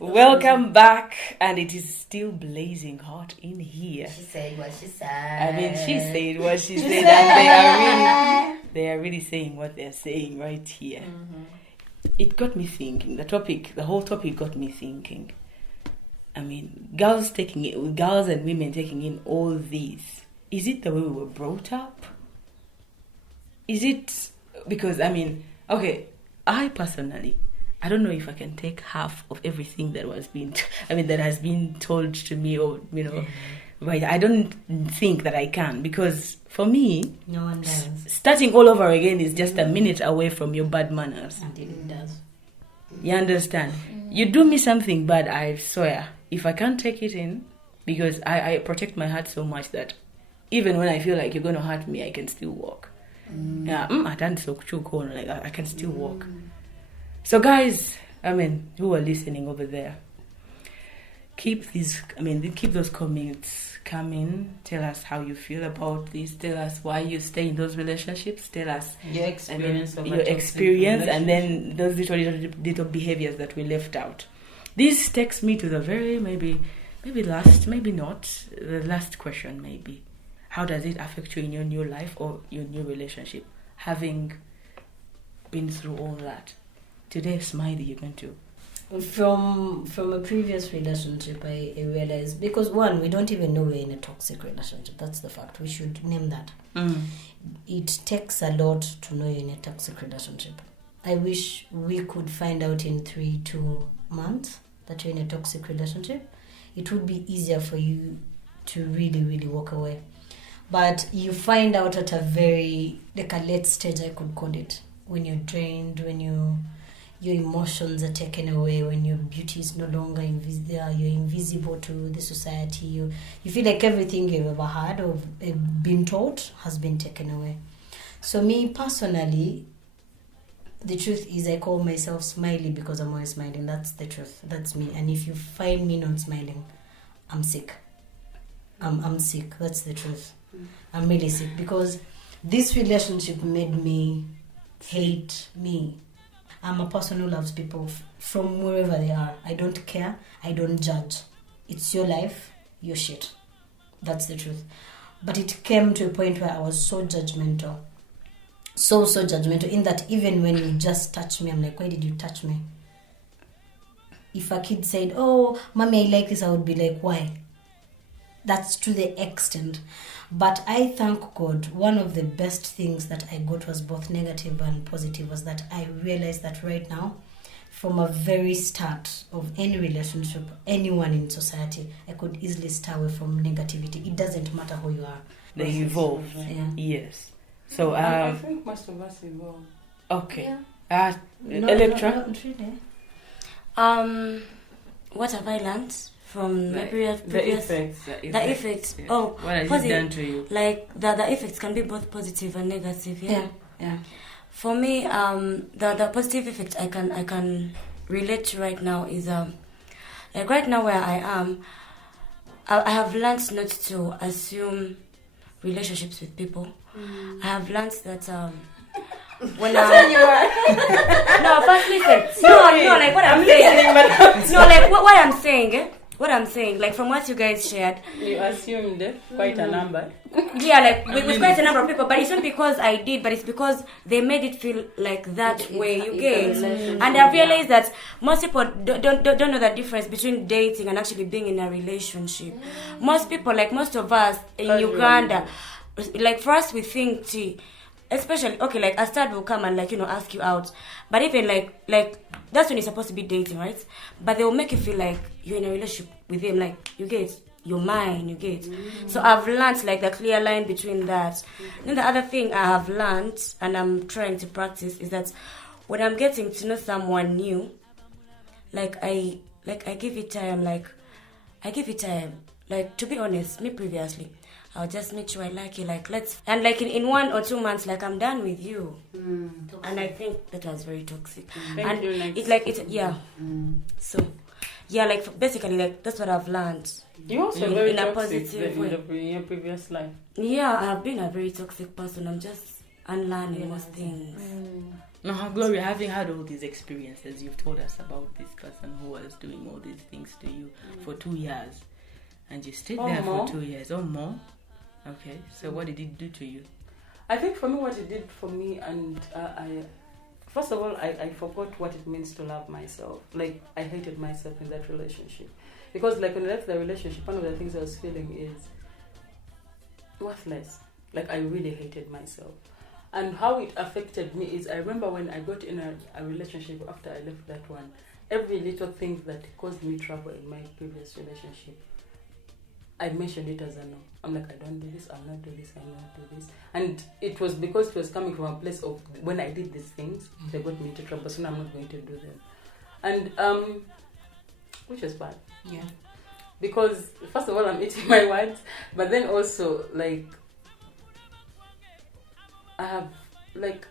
Welcome back, and it is still blazing hot in here. She said what she said. I mean, she said what she said, and they are really saying what they're saying right here. Mm-hmm. It got me thinking. The whole topic got me thinking. I mean, girls and women taking in all these. Is it the way we were brought up? Is it because I personally, I don't know if I can take half of everything that that has been told to me, or right? I don't think that I can, because for me, no one does. Starting all over again is just a minute away from your bad manners. Until it does. You understand? You do me something bad, I swear, if I can't take it in, because I protect my heart so much that even when I feel like you're going to hurt me, I can still walk. Yeah, I don't so like I can still walk. So guys, who are listening over there, keep those comments coming. Tell us how you feel about this. Tell us why you stay in those relationships. Tell us your experience, and then those little behaviors that we left out. This takes me to the very the last question maybe. How does it affect you in your new life or your new relationship, having been through all that? Today, Smiley, you're going to... From a previous relationship, I realized, because one, we don't even know we're in a toxic relationship. That's the fact. We should name that. It takes a lot to know you're in a toxic relationship. I wish we could find out in 3-2 months that you're in a toxic relationship. It would be easier for you to really, really walk away. But you find out at a very, a late stage, I could call it, when you're drained, when your emotions are taken away, when your beauty is no longer you're invisible to the society. You feel like everything you've ever had or been taught has been taken away. So me personally, the truth is I call myself Smiley because I'm always smiling. That's the truth. That's me. And if you find me not smiling, I'm sick. I'm sick. That's the truth. I'm really sick because this relationship made me hate me. I'm a person who loves people from wherever they are. I don't care. I don't judge. It's your life, your shit. That's the truth. But it came to a point where I was so judgmental. So judgmental, in that even when you just touch me, I'm like, why did you touch me? If a kid said, oh, mommy, I like this, I would be like, why? That's to the extent. But I thank God, one of the best things that I got was both negative and positive, was that I realized that right now, from a very start of any relationship, anyone in society, I could easily stay away from negativity. It doesn't matter who you are. They evolve. Yeah. Yes. So I think most of us evolve. Okay. Yeah. Electra? No, really. What have I learned from the previous The effects. Yes. Oh, what has it done to you? Like the effects can be both positive and negative. Yeah. For me, the positive effect I can relate to right now is like right now where I am, I have learned not to assume relationships with people. I have learned that when no, first listen. No, like what I'm saying. No, like what I'm saying, like from what you guys shared. You assumed quite a number. Yeah, like with quite a number of people, but it's not because I did, but it's because they made it feel like that way. You get, and I realized that most people don't know the difference between dating and actually being in a relationship. Most people, like most of us in Uganda, like for us we think, especially like a stud will come and ask you out, but even like that's when you're supposed to be dating, right? But they will make you feel like you're in a relationship with him, like you get, you're mine, you get. So I've learned like the clear line between that. Then the other thing I have learned and I'm trying to practice is that when I'm getting to know someone new, I give it time, like to be honest, me previously, I'll just make sure I like you, and in 1 or 2 months, I'm done with you. And I think that was very toxic. So, basically, that's what I've learned. You also very in a toxic positive way. in your previous life. Yeah, I have been a very toxic person. I'm just unlearning most things. Gloria, having had all these experiences, you've told us about this person who was doing all these things to you for 2 years, and you stayed there more. for 2 years or more. Okay, so what did it do to you? I think for me, what it did for me, and first of all, I forgot what it means to love myself. Like, I hated myself in that relationship. Because, like, when I left the relationship, one of the things I was feeling is worthless. Like, I really hated myself. And how it affected me is, I remember when I got in a relationship after I left that one, every little thing that caused me trouble in my previous relationship, I mentioned it as a no. I'm like, I don't do this, I'll not do this, I'll not do this. And it was because it was coming from a place of, when I did these things, they got me into trouble, so now I'm not going to do them. And, which was bad. Yeah. Because, first of all, I'm eating my words, but then also, like,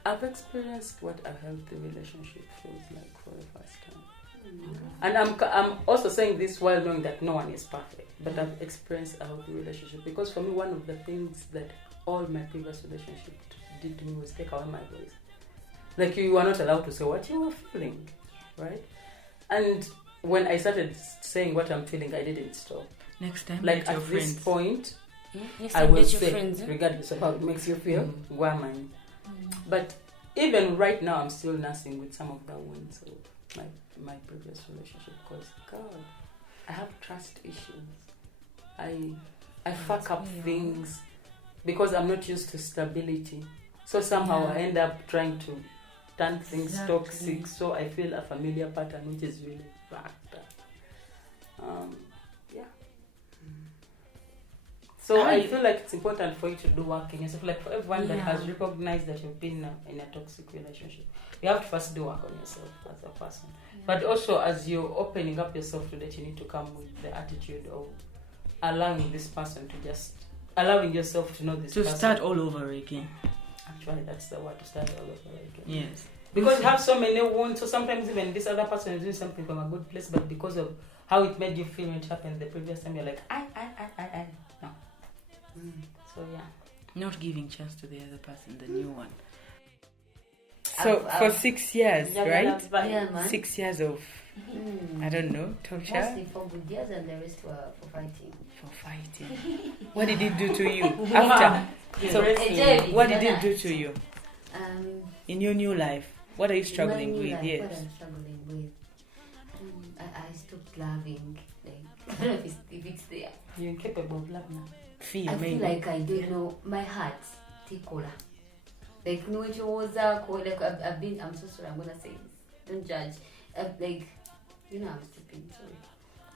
I've experienced what a healthy relationship feels like for the first time. And I'm also saying this while knowing that no one is perfect, but I've experienced a healthy relationship, because for me, one of the things that all my previous relationships did to me was take away my voice. Like, you are not allowed to say what you were feeling, right? And when I started saying what I'm feeling, I didn't stop. Next time, Like, let your at friends. this point, Next I time, will get your say, friends. regardless of how it makes you feel, where am I? But even right now, I'm still nursing with some of the wounds of my previous relationship, because, God, I have trust issues. I fuck up things because I'm not used to stability. So somehow I end up trying to turn things toxic. So I feel a familiar pattern, which is really fucked up. Yeah. So I feel like it's important for you to do work in yourself. Like, for everyone that has recognized that you've been in a toxic relationship, you have to first do work on yourself as a person. But also, as you're opening up yourself to that, you need to come with the attitude of allowing this person to just, allowing yourself to know this person. To start all over again. Actually, that's the word, to start all over again. Yes. Because you have so many wounds, so sometimes even this other person is doing something from a good place, but because of how it made you feel when it happened the previous time, you're like, I. No. So, yeah. Not giving chance to the other person, the new one. So, for 6 years, right? Yeah, man. 6 years of, I don't know, torture. Mostly for good years, and the rest were for fighting. For fighting. What did it do to you after? So, what did it do to you in your new life? What are you struggling with? What Yes. I'm struggling with. I stopped loving. Like, I don't know if it's there. You're incapable of love now. Fear, I feel maybe. like I don't know. My heart, Tikola. Like, no, it was like I'm so sorry. I'm gonna say this. Don't judge. Like, you know, I'm stupid. Sorry.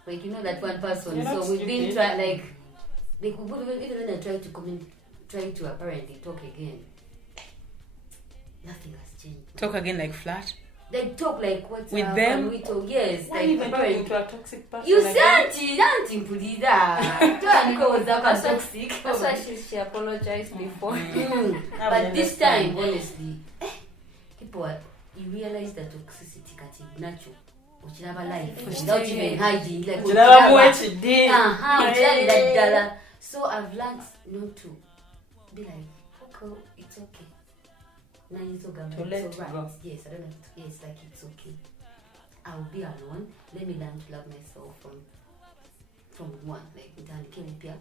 Like, you know that one person. You're not So we've been stupid. like even when I try to apparently talk again, nothing has changed. Talk again like flat. Like, talk like what's With up, them? and we talk, yes. Why Like, even apparently. talking to a toxic person? You like said auntie mpulira. Toxic. That's why she apologized before. But this time, honestly, you realize that toxicity kati natural. Uchiraba life without even hiding. Like, uchiraba. So I've learned not to be like, okay, it's okay. Now it's okay. To let It's alright. go. Yes, I don't know. Yes, like, it's okay. I'll be alone. Let me learn to love myself from one. Like, pia.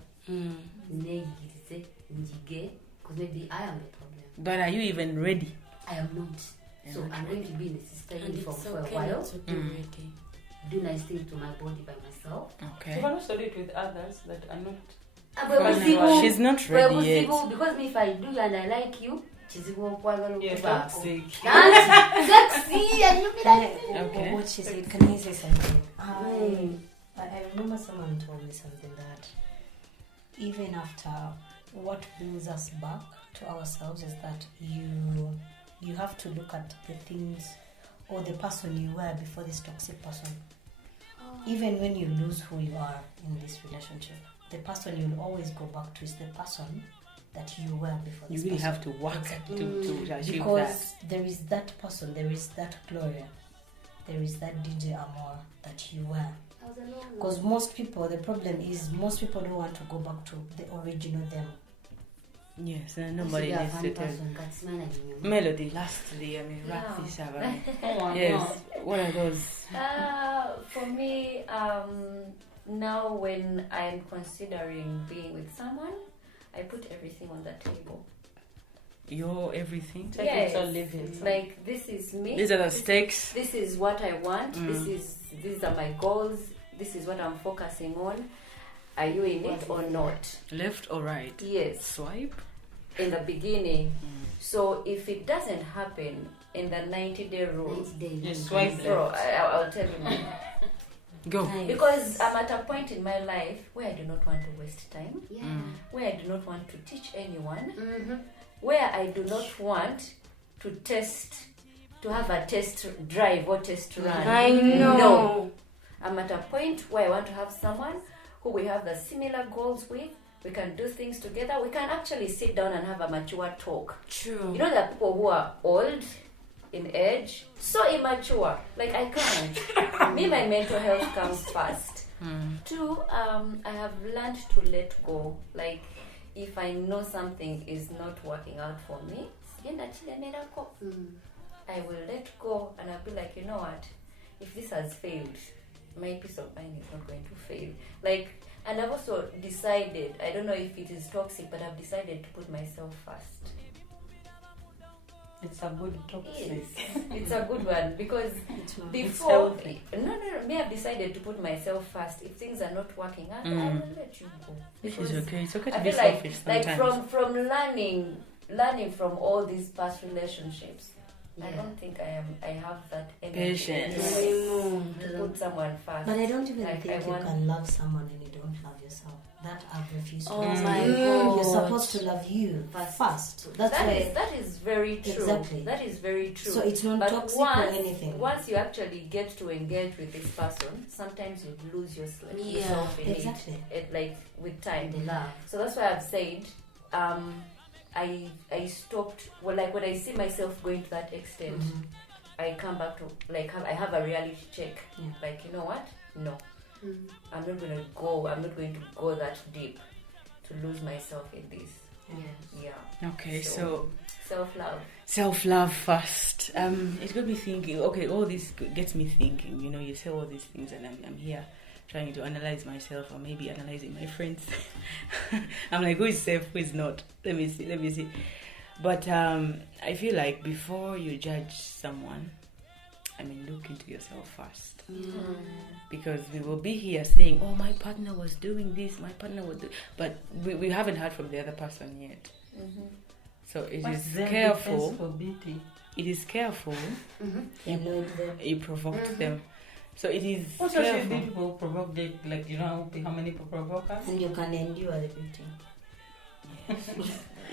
Negirize, njige, because maybe I am the problem. But are you even ready? I am not. You're So not I'm going to be in a sister uniform for a while. Do nice things to my body by myself. You Okay. can also do it with others that are not. She's not ready yet. Because if I do and I like you, You're toxic. Sexy, and you be like, Okay. What she said, can I say something? I remember someone told me something that even after, what brings us back to ourselves is that you have to look at the things or the person you were before this toxic person. Even when you lose who you are in this relationship, the person you'll always go back to is the person that you were before You this really person. have to work to achieve Because there is that person, there is that Gloria, there is that DJ Amor that you were. Because most people, the problem is most people don't want to go back to the original them. Yes, and nobody Actually, needs a to fun tell. person, Katsumana Nyuma. Melody, lastly, I mean, wrap Yeah. this up. Oh, Yes, what are those? For me, now when I'm considering being with someone, I put everything on the table. Your everything? Take Yes. it or leave it. Like, this is me. These are the stakes. This is what I want. These are my goals. This is what I'm focusing on. Are you in it or not? Left or right? Yes. Swipe? In the beginning. So if it doesn't happen in the 90-day rule, 90 days. You swipe bro, left. I'll tell you now. Go. Nice. Because I'm at a point in my life where I do not want to waste time, Yeah. where I do not want to teach anyone, Mm-hmm. where I do not want to have a test drive or test run. I know. No. I'm at a point where I want to have someone who we have the similar goals with. We can do things together. We can actually sit down and have a mature talk. True. You know, there are people who are old in age, so immature. Like, I can't. Me, my mental health comes first. Two, I have learned to let go. Like, if I know something is not working out for me, I will let go and I'll be like, you know what? If this has failed, my peace of mind is not going to fail. Like, and I've also decided, I don't know if it is toxic, but I've decided to put myself first. It's a good toxic. It's a good one because before, healthy. no, me, I've decided to put myself first. If things are not working out, I will let you go. It's Because okay. It's okay to I be feel like, selfish sometimes. from learning from all these past relationships, I Yeah. don't think I have that energy Patience. anymore to put someone first. But I don't even Like, think I you want- can love someone and you don't love yourself. That I've refused to Oh accept. my You're God. supposed to love you first. That's why. that is very true. Exactly. That is very true. So it's not But toxic or anything. once you actually get to engage with this person, sometimes you lose yourself in exactly. it, like with time. The love. So that's why I've said, I stopped. Well, like when I see myself going to that extent, I come back to I have a reality check. Yeah. Like, you know what? No, Mm. I'm not going to go that deep to lose myself in this. Yeah. Yeah. Okay, so self-love. self-love first. It got me thinking. Okay, all this gets me thinking. You know, you say all these things, and I'm here trying to analyze myself, or maybe analyzing my friends. I'm like, who is safe, who is not? Let me see. But I feel like before you judge someone, I mean, look into yourself first. Because we will be here saying, oh, my partner was doing this, my partner was doing... But we haven't heard from the other person yet. So it What's is their careful. defense for beating? It is careful. Annoyed them. You provoked them. So it is Also, should careful. people provoke they, like, you know how many people provoke us? And you can endure the beating.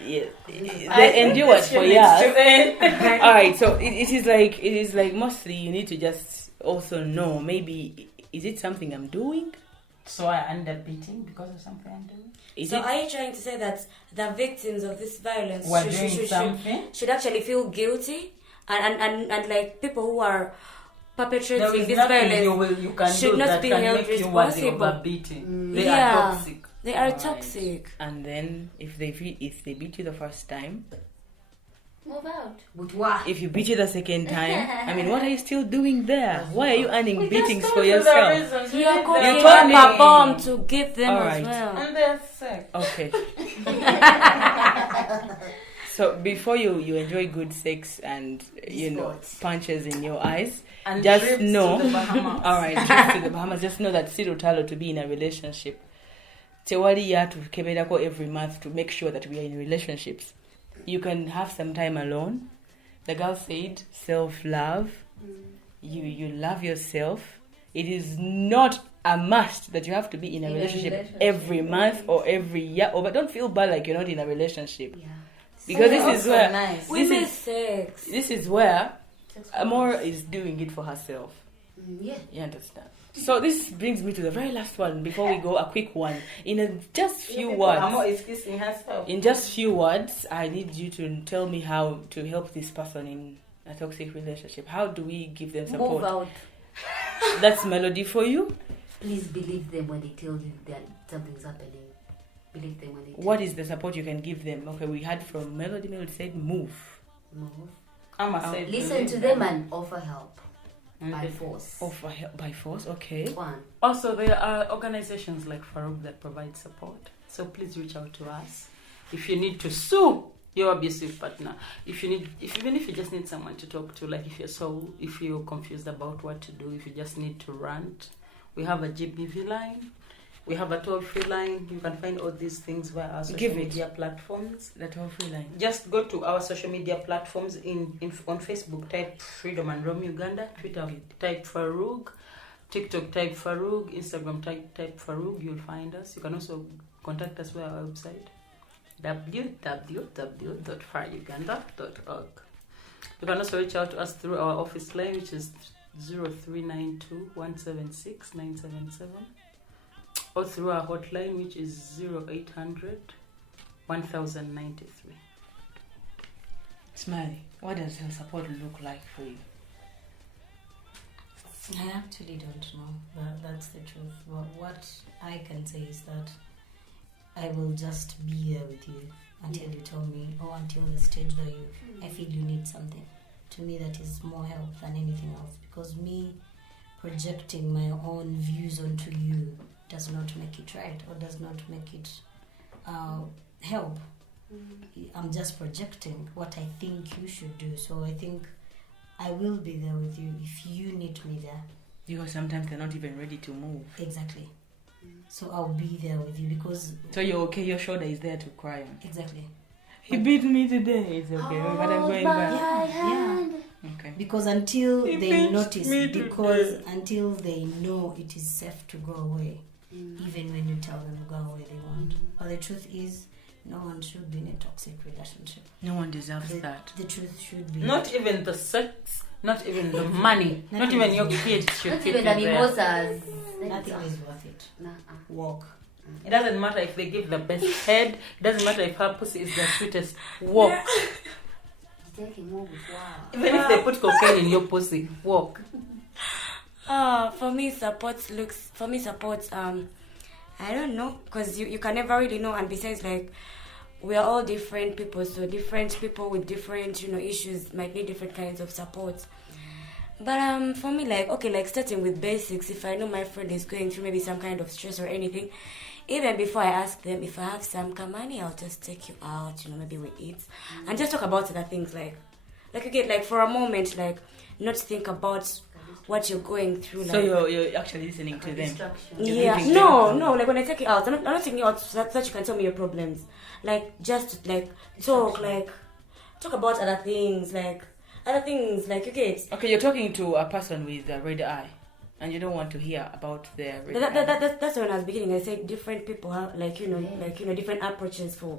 Yeah, they endure it for years. All right, so it is like mostly you need to just also know, maybe is it something I'm doing? So I end up beating because of something I'm doing? Is So it? are you trying to say that the victims of this violence We're doing something? should actually feel guilty and like people who are There perpetrating is this nothing violence you can should do not that be can held make you worthy of responsible. a beating. They Yeah. are toxic. They are Alright. toxic. And then if they beat you the first time, Move out. But why? if you beat you the second time, I mean, what are you still doing there? Why are you earning beatings Just for go to the yourself? reasons. You are Read going them. You to told me- a bomb to give them All as right. well. And they're sick. Okay. So before you enjoy good sex and Sports. punches in your eyes, And just trips know. to the Bahamas. All right, trips to the Bahamas. Just know that Sirutalo to be in a relationship. Tewali ya tukeberako every month to make sure that we are in relationships. You can have some time alone. The girl said self-love. You love yourself. It is not a must that you have to be in a relationship every month or every year. But don't feel bad like you're not in a relationship. Yeah. Because this is where nice. We this miss is sex. this is where Amora is doing it for herself. Yeah. You understand? So this brings me to the very last one before we go. A quick one in just few Amo words. is kissing herself. In just few words, I need you to tell me how to help this person in a toxic relationship. How do we give them Move support? out. That's Melody for you. Please believe them when they tell you that something's happening. believe them when they What is the support you can give them? Okay, we had from Melody. Melody said move. Listen to them and offer help by force. Offer help by force, okay. One. Also, there are organizations like Farouk that provide support. So please reach out to us. If you need to sue your abusive partner, even if you just need someone to talk to, like if you're confused about what to do, if you just need to rant, we have a GBV line. We have a toll-free line. You can find all these things via our social media platforms. The toll-free line. Just go to our social media platforms on Facebook, type Freedom and Rome Uganda, Twitter, type Farouk, TikTok, type Farouk, Instagram, type Farouk. You'll find us. You can also contact us via our website, www.faruganda.org. You can also reach out to us through our office line, which is 0392 176 977. Or through our hotline, which is 0800 1093. Smiley, what does her support look like for you? I actually don't know. That's the truth. What I can say is that I will just be there with you until you tell me, or until the stage where I feel you need something. To me, that is more help than anything else. Because me projecting my own views onto you does not make it right, or does not make it help. I'm just projecting what I think you should do. So I think I will be there with you if you need me there. Because sometimes they're not even ready to move. Exactly. So I'll be there with you because... So you're okay, your shoulder is there to cry on. Exactly. He beat me today. It's okay, but I'm going back. Yeah. Okay. Because until He they pinched notice, me because until they know it is safe to go away, even when you tell them to go away, they won't. But the truth is, no one should be in a toxic relationship. No one deserves that. The truth should be... Not even the sex, not even the money, not even your kids should Not keep even you the there. mimosas. Nothing is worth it. Walk. It doesn't matter if they give the best head. It doesn't matter if her pussy is the sweetest. Walk. Even if they put cocaine in your pussy, walk. For me, support, I don't know, because you can never really know. And besides, like, we are all different people, so different people with different, issues might need different kinds of support. But for me, like starting with basics, if I know my friend is going through maybe some kind of stress or anything, even before I ask them, if I have some money, I'll just take you out, maybe we eat, and just talk about other things, like again, like for a moment, like not think about what you're going through. Like, So you're actually listening to them. Yeah. No. Like when I take you out, I'm not taking you out so that you can tell me your problems. Like just like talk about other things, like you get. Okay, you're talking to a person with a red eye, and you don't want to hear about their red eye. That's when I was beginning. I said different people have different approaches for.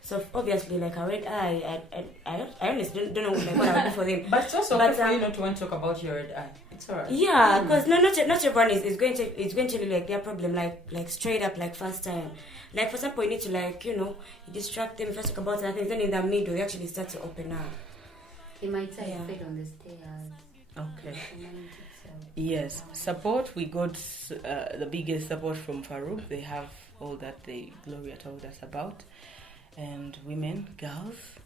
So obviously, like a red eye, I honestly don't know what I would do for them. But it's also okay for you not to want to talk about your red eye. It's alright. Yeah, because not everyone is going to like their problem like straight up like first time. Like for example, you need to you distract them first, talk about other things. Then in the middle, you actually start to open up. It might say fed on the stairs. Okay. Yes, support. We got the biggest support from Farouk. They have all that Gloria told us about. And women, girls,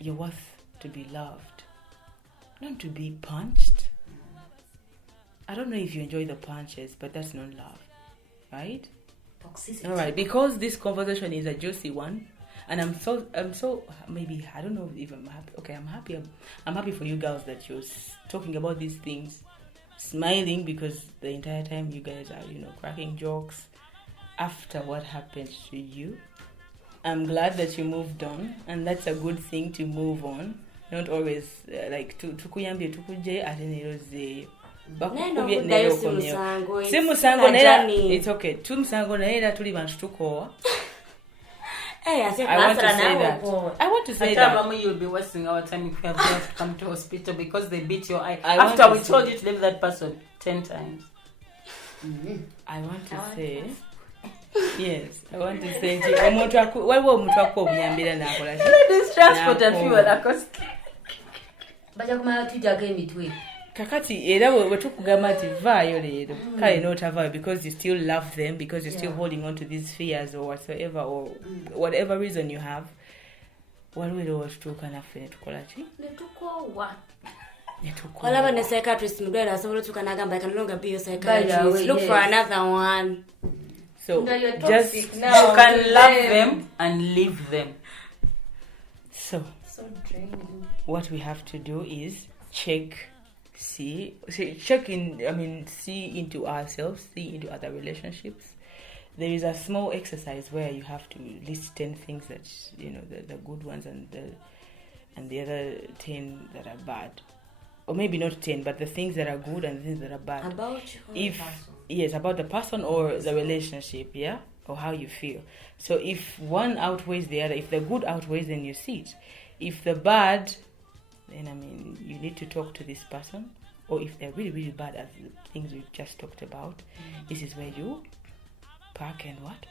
you're worth to be loved, not to be punched. I don't know if you enjoy the punches, but that's not love, right? Toxicity. All right, because this conversation is a juicy one, and I'm so maybe I don't know if I'm happy. Okay, I'm happy. I'm happy for you girls that you're talking about these things, smiling, because the entire time you guys are cracking jokes after what happened to you. I'm glad that you moved on, and that's a good thing to move on. Not always like tukuyambie tukuje ateneroze. Simusango naera, it's okay. Tumusango naera tuli bantu tukowa. Hey, I want to say that. I want to say that. Mama, you'll be wasting our time if you have to come to hospital because they beat your eye. After we told you to leave that person 10 times. I want to say... Yes, I want to say omuntu obuyambira nakola this transport and fuel cost. Baja kumaya tujja emitwe. kakati era wetukugamba nti vaayo leero kale n'otavaayo because you still love them, because you're still holding on to these fears or whatsoever, or whatever reason you have. Waliwo era watutuuka naffe netukola ki? Netukoowa. Olaba ne psychiatrist mudwala asobola otuuka n'agamba I can no longer be your psychiatrist. Look for another one. So No, you're just toxic now. You can love them and leave them. so draining. what we have to do is see into ourselves, see into other relationships. There is a small exercise where you have to list 10 things that the good ones and the other 10 that are bad, or maybe not 10, but the things that are good and the things that are bad. About About the person or the relationship, yeah, or how you feel. So if one outweighs the other, if the good outweighs, then you see it. If the bad, then you need to talk to this person. Or if they're really, really bad at the things we've just talked about, this is where you pack and what?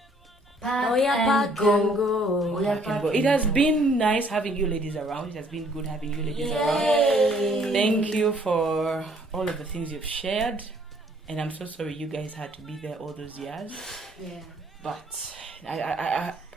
Pack and go. Pack and go. It has been nice having you ladies around. It has been good having you ladies around. Thank you for all of the things you've shared. And I'm so sorry you guys had to be there all those years. Yeah. But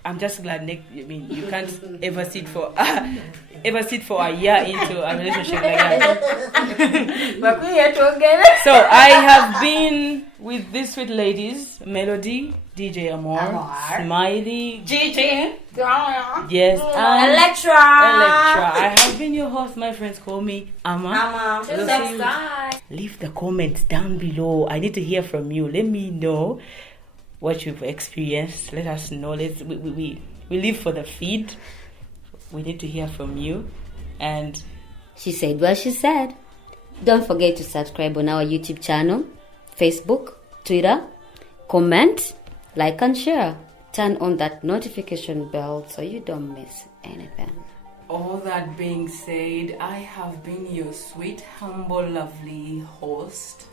I'm just glad you can't ever sit for a year into a relationship like that. But we are together. So I have been with these sweet ladies, Melody, DJ Amor, Smiley, Gigi. yes, and Electra. I have been your host. My friends call me Ama. Till next time. Leave the comments down below. I need to hear from you. Let me know what you've experienced. Let us know. We live for the feed. We need to hear from you. And She said what she said. Don't forget to subscribe on our YouTube channel, Facebook, Twitter, comment, like and share. Turn on that notification bell so you don't miss anything. all that being said, I have been your sweet, humble, lovely host,